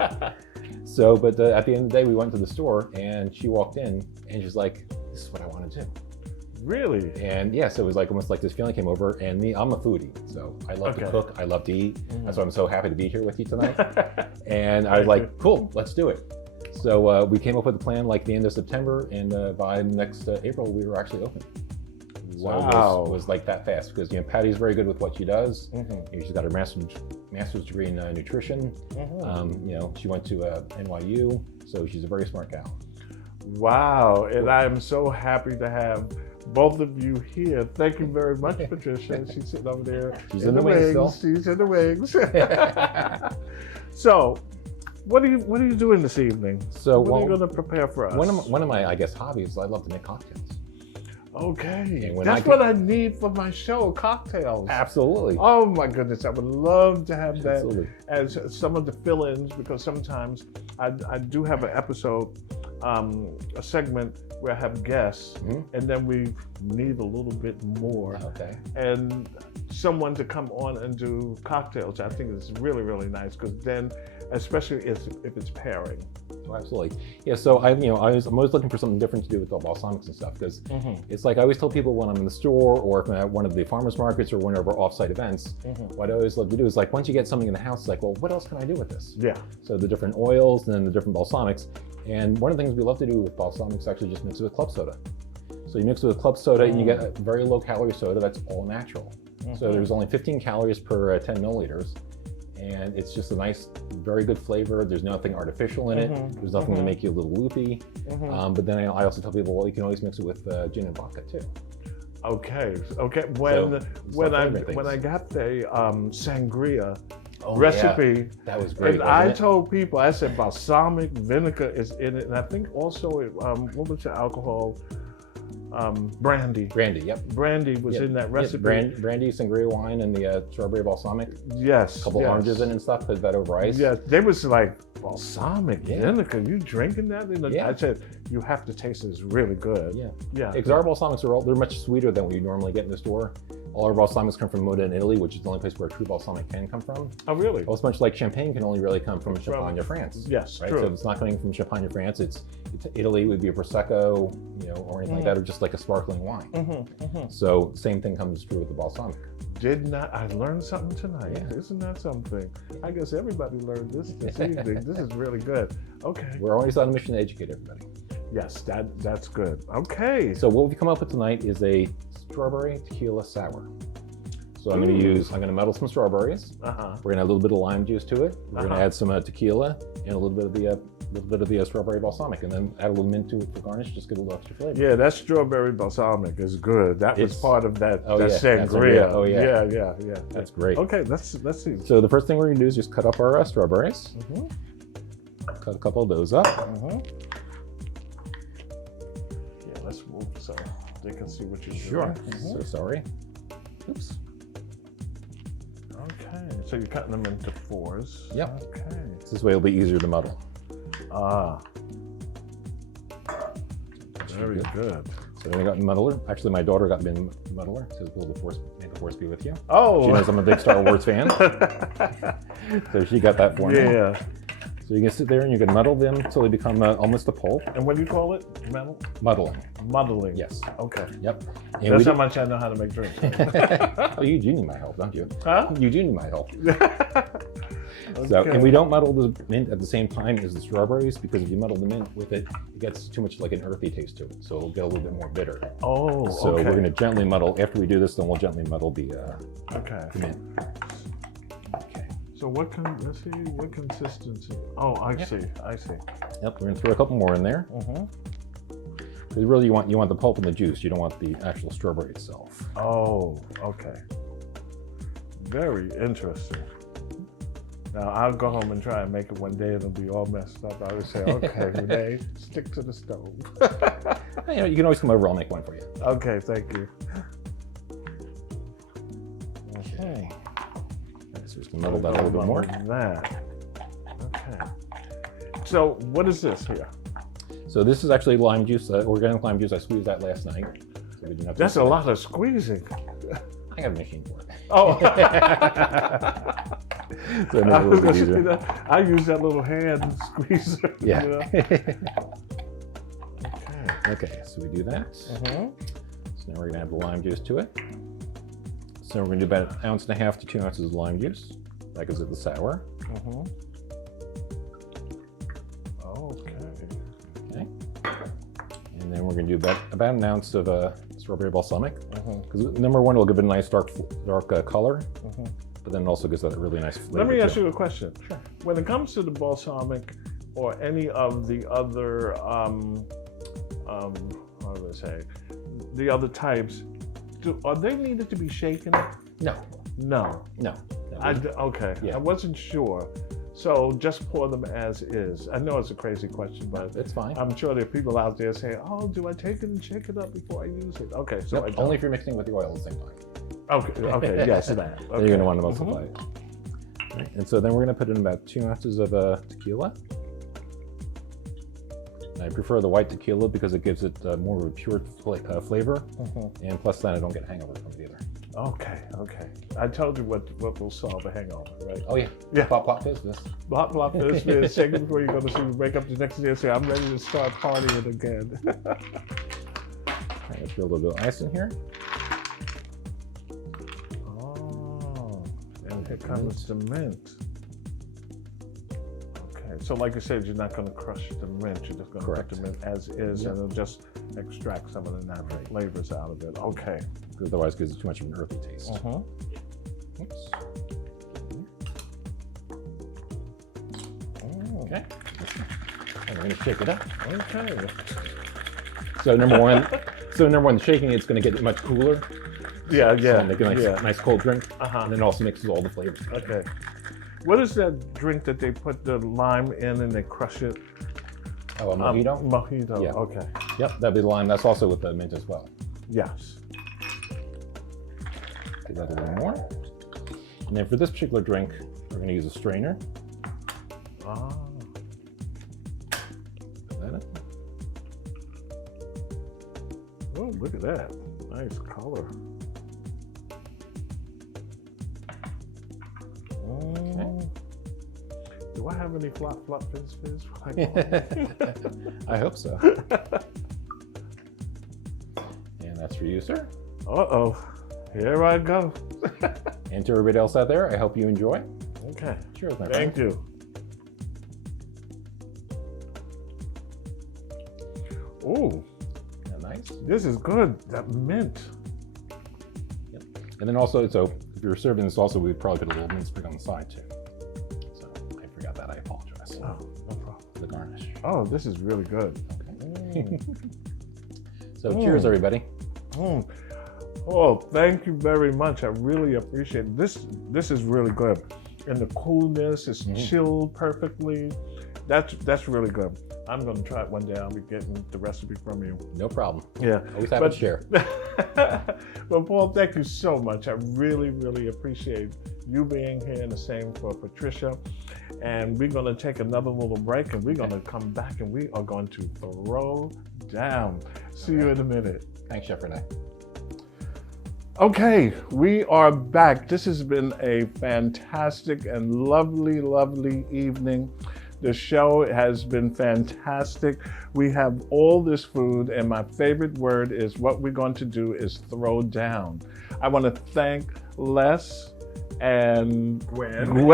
So, but at the end of the day, we went to the store, and she walked in, and she's like, "This is what I want to do." Really? And yes, it was almost like this feeling came over, and I'm a foodie, so I love to cook, I love to eat. That's why I'm so happy to be here with you tonight. And I was like, cool, let's do it. So we came up with a plan the end of September, and by next April, we were actually open. So Wow. it was like that fast because Patty's very good with what she does. She's got her master's degree in nutrition. She went to NYU, so she's a very smart gal. Wow, and I'm so happy to have both of you here. Thank you very much, Patricia. She's sitting over there. She's in the wings still. She's in the wings. So, what are you doing this evening? So what are you going to prepare for us? One of my I guess hobbies. I love to make cocktails. Okay, And that's what I need for my show, cocktails. Absolutely. Oh my goodness, I would love to have that Absolutely. as some of the fill-ins, because sometimes I do have an episode, a segment where I have guests, and then we need a little bit more. Okay. And someone to come on and do cocktails, I think it's really, really nice, because then, especially if it's pairing. Oh, absolutely. Yeah, so I'm always looking for something different to do with the balsamics and stuff, because it's like I always tell people when I'm in the store or if I'm at one of the farmers markets or one of our off-site events, what I always love to do is like once you get something in the house, it's like, well, what else can I do with this? Yeah. So the different oils and then the different balsamics. And one of the things we love to do with balsamics is actually just mix it with club soda. So you mix it with club soda and you get a very low calorie soda that's all natural. So there's only 15 calories per 10 milliliters. And it's just a nice, very good flavor. There's nothing artificial in it. There's nothing to make you a little loopy. But then I also tell people, well, you can always mix it with gin and vodka too. Okay. When I got the sangria recipe, yeah. That was great. And I told people, I said balsamic vinegar is in it, and I think also what was the alcohol? Brandy. Brandy, yep. Brandy was in that recipe. Brandy, sangria wine, and the strawberry balsamic. Yes. A couple oranges in and stuff. Put that over ice. Yeah, they was like, balsamic vinegar. You drinking that? Yeah. I said, you have to taste it. It's really good. Yeah. Because our balsamics they're much sweeter than what you normally get in the store. All our balsamics come from Moda in Italy, which is the only place where a true balsamic can come from. Oh, really? Well, it's much like champagne can only really come from Champagne, France. Yes, right? true. So it's not coming from Champagne, France. It's Italy would be a prosecco, or anything like that, or just like a sparkling wine. So same thing comes true with the balsamic. I learned something tonight. Yeah. Isn't that something? I guess everybody learned this evening. This is really good. Okay. We're always on a mission to educate everybody. Yes, that's good. Okay. So what we've come up with tonight is a strawberry tequila sour. So I'm going to muddle some strawberries. We're going to add a little bit of lime juice to it. We're going to add some tequila and a little bit of the strawberry balsamic, and then add a little mint to it for garnish. Just get a little extra flavor. Yeah, that strawberry balsamic is good. That was part of that sangria. Oh yeah. Yeah. That's great. Okay, let's see. So the first thing we're going to do is just cut up our strawberries. Cut a couple of those up. Yeah, let's move so they can see what you're Sure. doing. So sorry. Oops. Okay, so you're cutting them into fours. Yep. Okay. This way it'll be easier to muddle. Very good. So then I got muddler. Actually, my daughter got me a muddler. So may the force be with you. Oh. She knows I'm a big Star Wars fan. So she got that for me. Yeah. So you can sit there and you can muddle them until they become almost a pulp. And what do you call it? Muddling. Muddling. Yes. Okay. Yep. And That's how much I know how to make drinks. Oh, you do need my help, don't you? Huh? You do need my help. Okay. So, and we don't muddle the mint at the same time as the strawberries, because if you muddle the mint with it, it gets too much like an earthy taste to it. So it'll get a little bit more bitter. Oh, So okay. we're going to gently muddle. After we do this, then we'll gently muddle the mint. Okay. So let's see, what consistency? Oh, I see. Yep, we're going to throw a couple more in there. Because really you want the pulp and the juice. You don't want the actual strawberry itself. Oh, okay. Very interesting. Now, I'll go home and try and make it one day and it'll be all messed up. I would say, okay, Renee, stick to the stove. You can always come over, I'll make one for you. Okay, thank you. Okay. So just muddle that a little bit more. Okay. So what is this here? So this is actually lime juice, organic lime juice. I squeezed that last night. So we didn't have to That's a lot of squeezing. I got a machine for it. Oh. So it made it a little bit easier. I use that little hand squeezer. Yeah. You know? Okay, so we do that. So now we're going to add the lime juice to it. So we're going to do about 1.5 ounces to 2 ounces of lime juice. That gives it the sour. Okay. And then we're going to do about 1 ounce of strawberry balsamic. Because number one, it'll give it a nice dark color, but then it also gives that a really nice flavor. Let me ask too. you a question. Sure. When it comes to the balsamic or any of the other, how do I say, the other types, are they needed to be shaken? No, No. no. Okay, Yeah. I wasn't sure. So just pour them as is. I know it's a crazy question, but It's fine. I'm sure there are people out there saying, "Oh, do I take it and shake it up before I use it?" Okay, so Nope, I don't. only if you're mixing with the oil at the same time. Okay, yes, that. Then you're going to want to emulsify it. Right. And so then we're going to put in about 2 ounces of tequila. And I prefer the white tequila because it gives it more of a pure flavor, and plus then I don't get hangover from it either. Okay. I told you what will solve a hangover, right? Oh yeah, Yeah. Plop, plop, fizz, fizz. Blop, blop, this, this, shake it before you go to sleep. Wake up the next day and say, "I'm ready to start partying again." All right, let's put a little bit of ice in here. Oh, and here comes the mint. Okay, so like I said, you're not going to crush the mint. You're just going to put the mint as is, and it'll just extract some of the natural flavors out of it. Okay. Because otherwise it gives it too much of an earthy taste. Oops. Okay. And we're going to shake it up. Okay. So number one, shaking it's going to get much cooler. Yeah. So make a nice cold drink, and then it also mixes all the flavors. Okay. What is that drink that they put the lime in and they crush it? Oh, a mojito? Mojito. Yeah. Okay. Yep, that'd be the lime. That's also with the mint as well. Yes. Do that a little more. And then for this particular drink, we're going to use a strainer. Ah. Put that in. Oh, look at that. Nice color. Do I have any flop, flop, fizz, fizz? I hope so. And that's for you, sir. Uh-oh. Here I go. And to everybody else out there, I hope you enjoy. Okay. Cheers, my friend. Thank you. Ooh, Yeah, nice. this is good. That mint. Yep. And then also, so if you're serving this also, we'd probably put a little mint sprig on the side too. So I forgot that, I apologize. Oh, no problem. The garnish. Oh, this is really good. Okay. So cheers, everybody. Mm. Oh, thank you very much. I really appreciate it. This is really good. And the coolness is chilled perfectly. That's really good. I'm going to try it one day. I'll be getting the recipe from you. No problem. Yeah. Always happy to share. Well, Paul, thank you so much. I really, really appreciate you being here, and the same for Patricia. And we're going to take another little break, and we're going to come back, and we are going to throw down. See you in a minute. Thanks, Chef Renee. Okay, we are back. This has been a fantastic and lovely, lovely evening. The show has been fantastic. We have all this food, and my favorite word is what we're going to do is throw down. I want to thank Les and Gwen.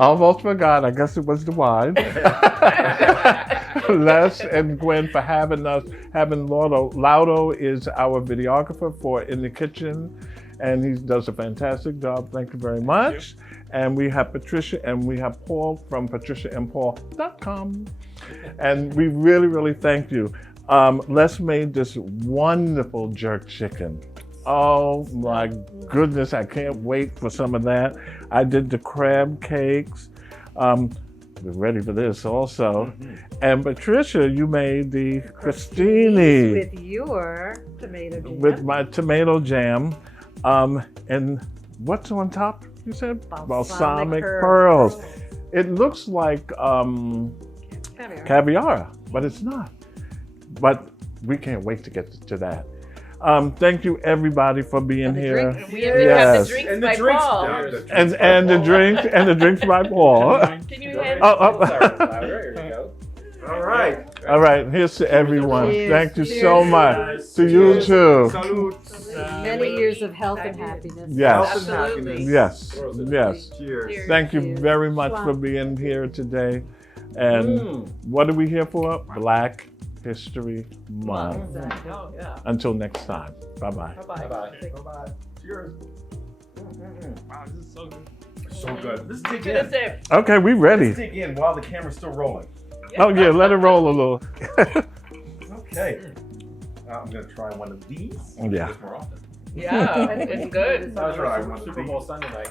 Almost forgot. I guess it was the wine. Les and Gwen for having us. Having Laudo. Laudo is our videographer for In the Kitchen, and he does a fantastic job. Thank you very much. And we have Patricia and we have Paul from patriciaandpaul.com. And we really, really thank you. Les made this wonderful jerk chicken. Oh my goodness, I can't wait for some of that. I did the crab cakes. We're ready for this also. And Patricia, you made the crostini with your tomato jam. with my tomato jam. And what's on top? You said balsamic pearls. It looks like caviar, but it's not. But we can't wait to get to that. Thank you everybody for being here. We have to have the drinks by Paul. And the drinks by Paul. Can you hand There you go. All right. All right, here's to everyone. Cheers. Thank you Cheers. so much. To you too. Salud. Many years of health and happiness. Yes. Health and happiness. Yes. Yes. Cheers. Thank you Cheers. very much for being here today. And what are we here for? Black History Month. Exactly. Oh, yeah. Until next time. Bye-bye. Bye-bye. Bye-bye. Bye-bye. Cheers. Wow, this is so good. So good. Let's dig Good to in. say. Okay, we ready. Let's dig in while the camera's still rolling. Oh yeah, let it roll a little. Okay. I'm gonna try one of these. Yeah. More often. Yeah, it's good. That's right. One of Super these. Bowl Sunday night.